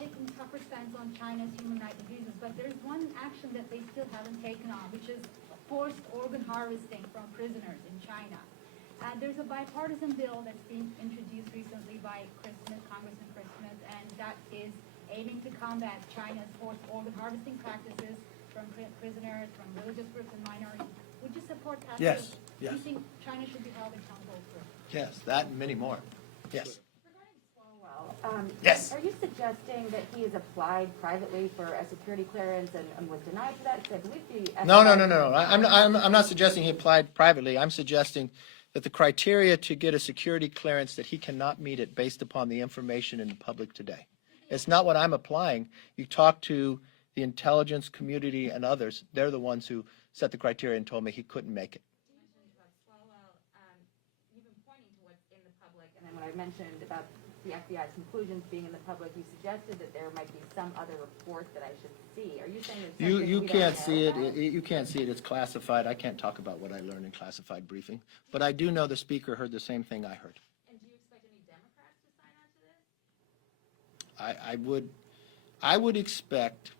taking tougher stance on China's human rights abuses, but there's one action that they still haven't taken on, which is forced organ harvesting from prisoners in China. There's a bipartisan bill that's being introduced recently by Congressman Chris Smith, and that is aiming to combat China's forced organ harvesting practices from prisoners, from religious groups and minorities. Would you support that? Yes, Do yes. you think China should be held accountable for? Yes, that and many more. Yes. Regarding Swalwell, Yes. are you suggesting that he has applied privately for a security clearance and was denied for that? Because I believe the No. I'm not suggesting he applied privately. I'm suggesting that the criteria to get a security clearance that he cannot meet it based upon the information in the public today. It's not what I'm applying. You talk to the intelligence community and others. They're the ones who set the criteria and told me he couldn't make it. You mentioned about Swalwell, you've been pointing to what's in the public, and then when I mentioned about the FBI's conclusions being in the public, you suggested that there might be some other report that I should see. Are you saying there's something You we don't can't know see it. about? You can't see it. It's classified. I can't talk about what I learned in classified briefing. But I do know the speaker heard the same thing I heard. And do you expect any Democrats to sign on to this? I would expect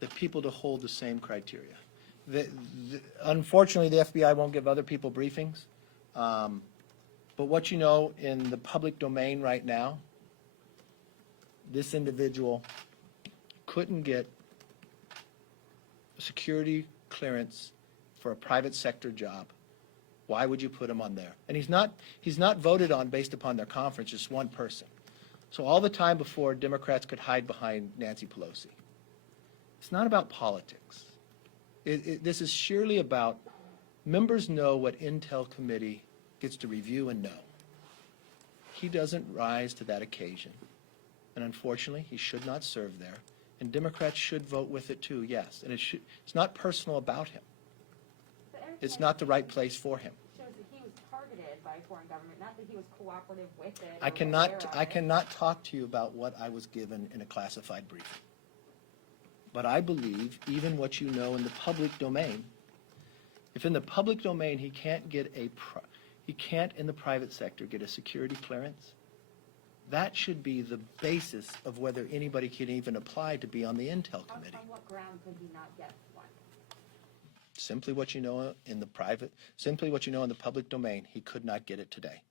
the people to hold the same criteria. Unfortunately, the FBI won't give other people briefings. But what you know in the public domain right now, this individual couldn't get a security clearance for a private sector job. Why would you put him on there? And he's not voted on based upon their conference, just one person. So all the time before, Democrats could hide behind Nancy Pelosi. It's not about politics. This is surely about members know what Intel Committee gets to review and know. He doesn't rise to that occasion. And unfortunately, he should not serve there. And Democrats should vote with it too, yes. And it's not personal about him. But everything It's not the right place for him. shows that he was targeted by a foreign government, not that he was cooperative with it. I or cannot aware of it. talk to you about what I was given in a classified briefing. But I believe even what you know in the public domain, if in the public domain he can't in the private sector get a security clearance, that should be the basis of whether anybody can even apply to be on the Intel Committee. On what ground could he not get one? Simply what you know in the public domain, he could not get it today.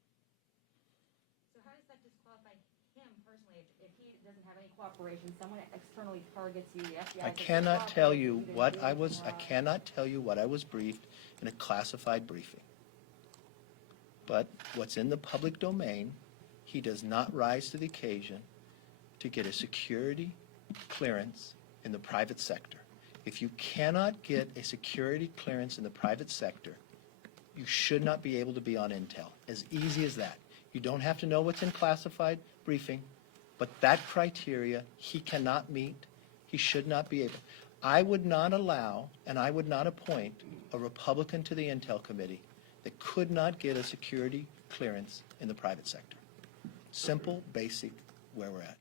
So how does that disqualify him personally? If he doesn't have any cooperation, someone externally targets you, the FBI. I cannot tell you what I was briefed in a classified briefing. But what's in the public domain, he does not rise to the occasion to get a security clearance in the private sector. If you cannot get a security clearance in the private sector, you should not be able to be on Intel. As easy as that. You don't have to know what's in classified briefing, but that criteria he cannot meet. He should not be able. I would not allow and I would not appoint a Republican to the Intel Committee that could not get a security clearance in the private sector. Simple, basic, where we're at.